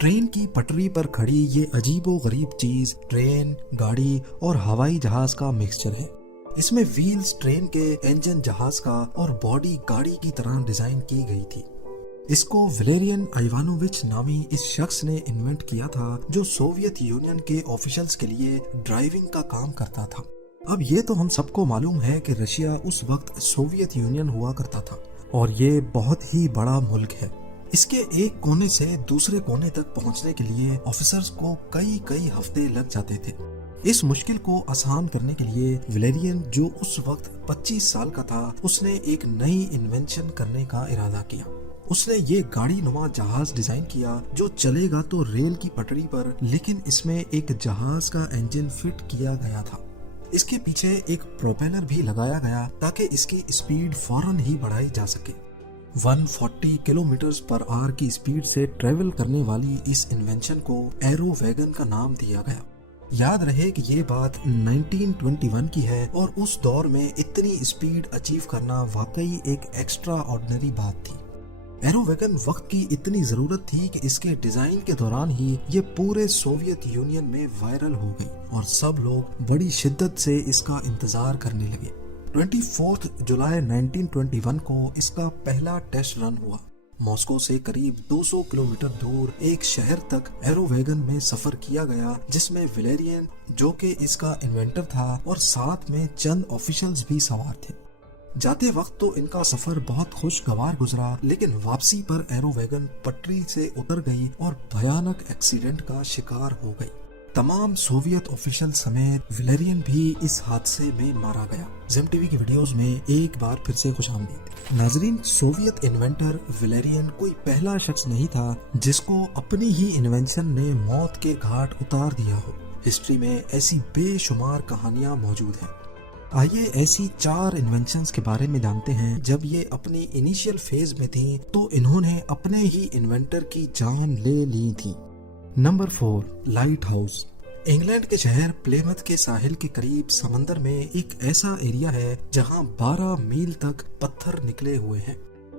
Train की पटरी पर खड़ी ये अजीबो गरीब चीज ट्रेन, गाड़ी और हवाई जहाज का मिक्सचर है। इसमें व्हील्स ट्रेन के, इंजन जहाज का और बॉडी गाड़ी की तरह डिजाइन की गई थी। इसको वलेरियन इवानोविच नामी इस शख्स ने इन्वेंट किया था, जो सोवियत यूनियन के ऑफिशियल्स के लिए ड्राइविंग का काम करता था। अब ये तो हम सबको मालूम है कि रशिया उस वक्त सोवियत यूनियन हुआ करता था और ये बहुत ही बड़ा मुल्क है। इसके एक कोने से दूसरे कोने तक पहुंचने के लिए ऑफिसर्स को कई कई हफ्ते लग जाते थे। इस मुश्किल को आसान करने के लिए वलेरियन, जो उस वक्त 25 साल का था, उसने एक नई इन्वेंशन करने का इरादा किया। उसने ये गाड़ी नुमा जहाज डिजाइन किया जो चलेगा तो रेल की पटरी पर, लेकिन इसमें एक जहाज का इंजन फिट किया गया था। इसके पीछे एक प्रोपेलर भी लगाया गया ताकि इसकी स्पीड फौरन ही बढ़ाई जा सके। 140 किलोमीटर पर आवर की स्पीड से ट्रेवल करने वाली इस इन्वेंशन को एरो वैगन का नाम दिया गया। याद रहे कि ये बात 1921 की है और उस दौर में इतनी स्पीड अचीव करना वाकई एक एक्स्ट्रा ऑर्डिनरी बात थी। एरो वैगन वक्त की इतनी जरूरत थी कि इसके डिजाइन के दौरान ही ये पूरे सोवियत यूनियन में वायरल हो गई और सब लोग बड़ी शिद्दत से इसका इंतजार करने लगे। 24 जुलाई 1921 को इसका पहला टेस्ट रन हुआ। मॉस्को से करीब 200 किलोमीटर दूर एक शहर तक एरो वैगन में सफर किया गया, जिसमें वलेरियन, जो कि इसका इन्वेंटर था, और साथ में चंद ऑफिशियल्स भी सवार थे। जाते वक्त तो इनका सफर बहुत खुशगवार गुजरा, लेकिन वापसी पर एरो वैगन पटरी से उतर गई और भयानक एक्सीडेंट का शिकार हो गई। तमाम सोवियत ऑफिशियल समेत वलेरियन भी इस हादसे में मारा गया। जिम टीवी की वीडियोस में एक बार फिर से खुशामदीद। नाजरीन, सोवियत इन्वेंटर वलेरियन कोई पहला शख्स नहीं था जिसको अपनी ही इन्वेंशन ने मौत के घाट उतार दिया हो। हिस्ट्री में ऐसी बेशुमार कहानियां मौजूद हैं। आइए ऐसी 4 इन्वेंशंस के बारे में जानते हैं। जब ये अपनी इनिशियल फेज में थी तो इन्होंने अपने ही इन्वेंटर की जान ले ली थी। Number 4, light house. इंग्लैंड के शहर प्लेमथ के साहिल के करीब समंदर में एक ऐसा एरिया है जहां 12 मील तक पत्थर निकले हुए हैं।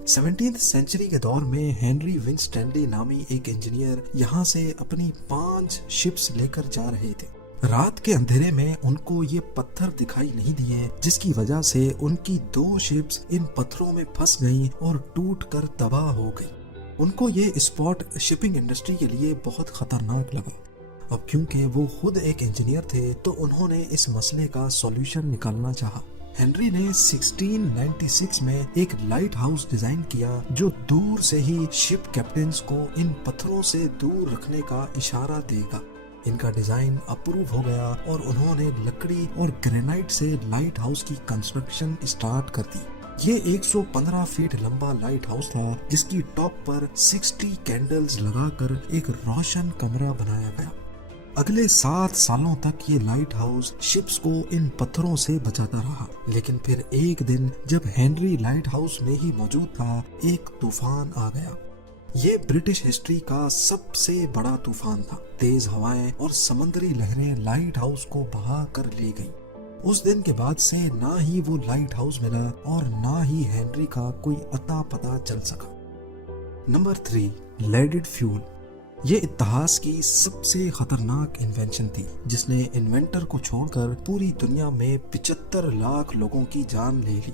17वीं सेंचुरी के दौर में हेनरी विंस्टैंडली नामी एक इंजीनियर यहाँ से अपनी 5 शिप्स लेकर जा रहे थे। रात के अंधेरे में उनको ये पत्थर दिखाई नहीं दिए, जिसकी वजह से उनकी 2 शिप्स इन पत्थरों में फंस गईं और टूटकर तबाह हो गई। उनको ये स्पॉट शिपिंग इंडस्ट्री के लिए बहुत खतरनाक लगा। अब क्योंकि वो खुद एक इंजीनियर थे तो उन्होंने इस मसले का सॉल्यूशन निकालना चाहा। हेनरी ने 1696 में एक लाइट हाउस डिजाइन किया जो दूर से ही शिप कैप्टन्स को इन पत्थरों से दूर रखने का इशारा देगा। इनका डिजाइन अप्रूव हो गया और उन्होंने लकड़ी और ग्रेनाइट से लाइट हाउस की कंस्ट्रक्शन स्टार्ट कर दी। ये 115 फीट लंबा लाइट हाउस था, जिसकी टॉप पर 60 कैंडल्स लगाकर एक रोशन कमरा बनाया गया। अगले 7 सालों तक ये लाइट हाउस शिप्स को इन पत्थरों से बचाता रहा, लेकिन फिर एक दिन जब हेनरी लाइट हाउस में ही मौजूद था, एक तूफान आ गया। ये ब्रिटिश हिस्ट्री का सबसे बड़ा तूफान था। तेज हवाएं और समुद्री लहरें लाइट हाउस को बहा कर ले गई। उस दिन के बाद से ना ही वो लाइट हाउस मिला और ना ही हेनरी का कोई अता पता चल सका। Number 3, leaded fuel. ये इतिहास की सबसे खतरनाक इन्वेंशन थी, जिसने इन्वेंटर को छोड़कर पूरी दुनिया में 75 लाख लोगों की जान ले ली।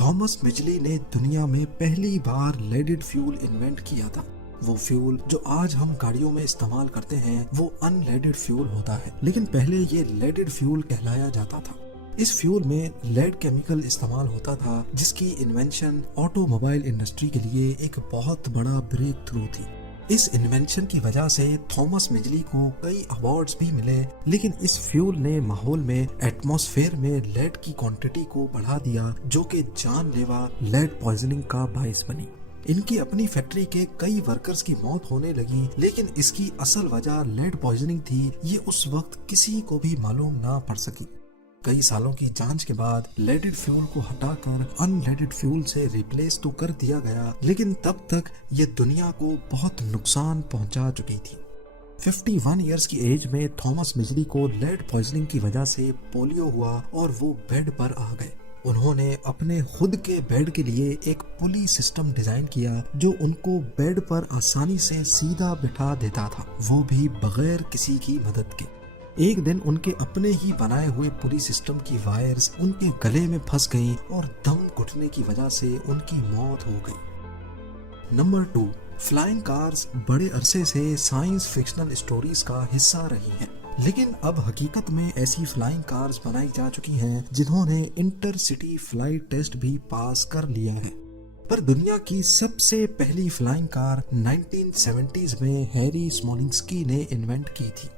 थॉमस मिजली ने दुनिया में पहली बार लेडेड फ्यूल इन्वेंट किया था। वो फ्यूल जो आज हम गाड़ियों में इस्तेमाल करते हैं वो अनलेडेड फ्यूल होता है, लेकिन पहले ये लेडेड फ्यूल कहलाया जाता था। इस फ्यूल में लेड केमिकल इस्तेमाल होता था, जिसकी इन्वेंशन ऑटोमोबाइल इंडस्ट्री के लिए एक बहुत बड़ा ब्रेक थ्रू थी। इस इन्वेंशन की वजह से थॉमस मिजली को कई अवार्ड्स भी मिले, लेकिन इस फ्यूल ने माहौल में, एटमॉस्फेयर में लेड की क्वांटिटी को बढ़ा दिया, जो कि जानलेवा लेड पॉइजनिंग का बायस बनी। इनकी अपनी फैक्ट्री के कई वर्कर्स की मौत होने लगी, लेकिन इसकी असल वजह लेड पॉइजनिंग थी, ये उस वक्त किसी को भी मालूम ना पड़ सकी। कई सालों की जांच के बाद लेडेड फ्यूल को हटाकर अनलेडेड फ्यूल से रिप्लेस तो कर दिया गया, लेकिन तब तक ये दुनिया को बहुत नुकसान पहुंचा चुकी थी। 51 इयर्स की एज में थॉमस मिजली को लेड पॉइजनिंग की वजह से पोलियो हुआ और वो बेड पर आ गए। उन्होंने अपने खुद के बेड के लिए एक पुली सिस्टम डिजाइन किया जो उनको बेड पर आसानी से सीधा बिठा देता था, वो भी बगैर किसी की मदद के। एक दिन उनके अपने ही बनाए हुए पुली सिस्टम की वायर्स उनके गले में फंस गईं और दम घुटने की वजह से उनकी मौत हो गई। नंबर 2, फ्लाइंग कार्स बड़े अरसे से साइंस फिक्शनल स्टोरीज का हिस्सा रही हैं, लेकिन अब हकीकत में ऐसी फ्लाइंग कार्स बनाई जा चुकी हैं जिन्होंने इंटरसिटी फ्लाइट टेस्ट भी पास कर लिया है। पर दुनिया की सबसे पहली फ्लाइंग कार 1970s में हैरी स्मोलिंस्की ने इन्वेंट की थी।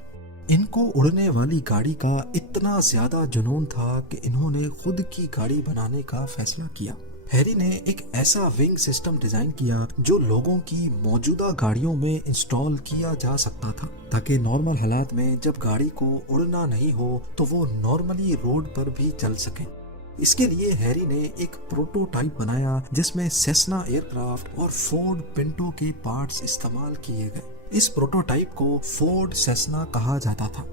इनको उड़ने वाली गाड़ी का इतना ज्यादा जुनून था कि इन्होंने खुद की गाड़ी बनाने का फैसला किया। हैरी ने एक ऐसा विंग सिस्टम डिजाइन किया जो लोगों की मौजूदा गाड़ियों में इंस्टॉल किया जा सकता था, ताकि नॉर्मल हालात में जब गाड़ी को उड़ना नहीं हो तो वो नॉर्मली रोड पर भी चल सके। इसके लिए हैरी ने एक प्रोटोटाइप बनाया जिसमें सेस्ना एयरक्राफ्ट और फोर्ड पिंटो के पार्ट्स इस्तेमाल किए गए। इस प्रोटोटाइप को फोर्ड सेस्ना कहा जाता था।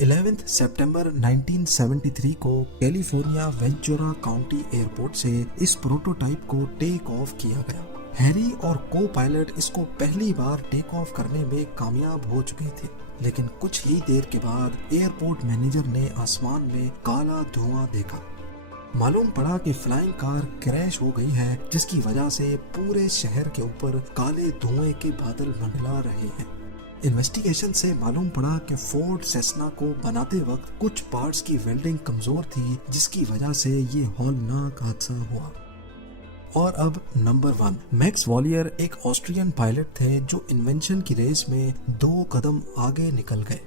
11 सितंबर 1973 को कैलिफोर्निया वेंचुरा काउंटी एयरपोर्ट से इस प्रोटोटाइप को टेक ऑफ किया गया। हैरी और को पायलट इसको पहली बार टेक ऑफ करने में कामयाब हो चुके थे, लेकिन कुछ ही देर के बाद एयरपोर्ट मैनेजर ने आसमान में काला धुआं देखा। मालूम पड़ा कि फ्लाइंग कार क्रैश हो गई है, जिसकी वजह से पूरे शहर के ऊपर काले धुएं के बादल मंडरा रहे हैं। इन्वेस्टिगेशन से मालूम पड़ा कि फोर्ड सेस्ना को बनाते वक्त कुछ पार्ट्स की वेल्डिंग कमजोर थी, जिसकी वजह से ये हौलनाक हादसा हुआ। और अब नंबर 1, मैक्स वॉलियर एक ऑस्ट्रियन पायलट थे जो इन्वेंशन की रेस में 2 कदम आगे निकल गए।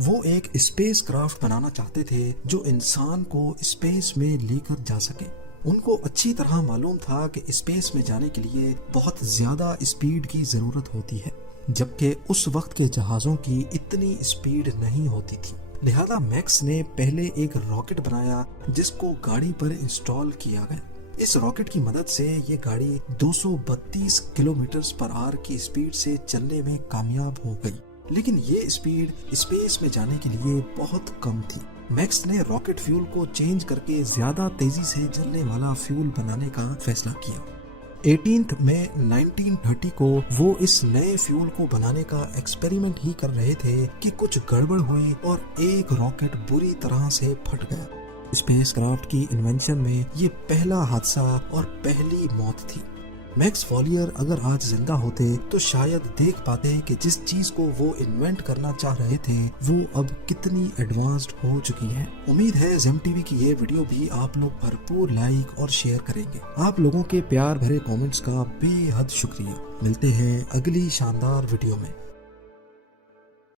वो एक स्पेस क्राफ्ट बनाना चाहते थे जो इंसान को स्पेस में लेकर जा सके। उनको अच्छी तरह मालूम था कि स्पेस में जाने के लिए बहुत ज्यादा स्पीड की जरूरत होती है, जबकि उस वक्त के जहाजों की इतनी स्पीड नहीं होती थी। लिहाजा मैक्स ने पहले एक रॉकेट बनाया जिसको गाड़ी पर इंस्टॉल किया गया। इस रॉकेट की मदद से ये गाड़ी 232 किलोमीटर पर आवर की स्पीड से चलने में कामयाब हो गई, लेकिन ये स्पीड स्पेस में जाने के लिए बहुत कम थी। मैक्स ने रॉकेट फ्यूल को चेंज करके ज्यादा तेजी से जलने वाला फ्यूल बनाने का फैसला किया। 18 मई 1930 को वो इस नए फ्यूल को बनाने का एक्सपेरिमेंट ही कर रहे थे कि कुछ गड़बड़ हुई और एक रॉकेट बुरी तरह से फट गया। स्पेसक्राफ्ट की इन्वेंशन में ये पहला हादसा और पहली मौत थी। मैक्स वॉलियर अगर आज जिंदा होते तो शायद देख पाते कि जिस चीज को वो इन्वेंट करना चाह रहे थे वो अब कितनी एडवांस्ड हो चुकी है। उम्मीद है जेम टीवी की ये वीडियो भी आप लोग भरपूर लाइक और शेयर करेंगे। आप लोगों के प्यार भरे कमेंट्स का बेहद शुक्रिया। मिलते हैं अगली शानदार वीडियो में।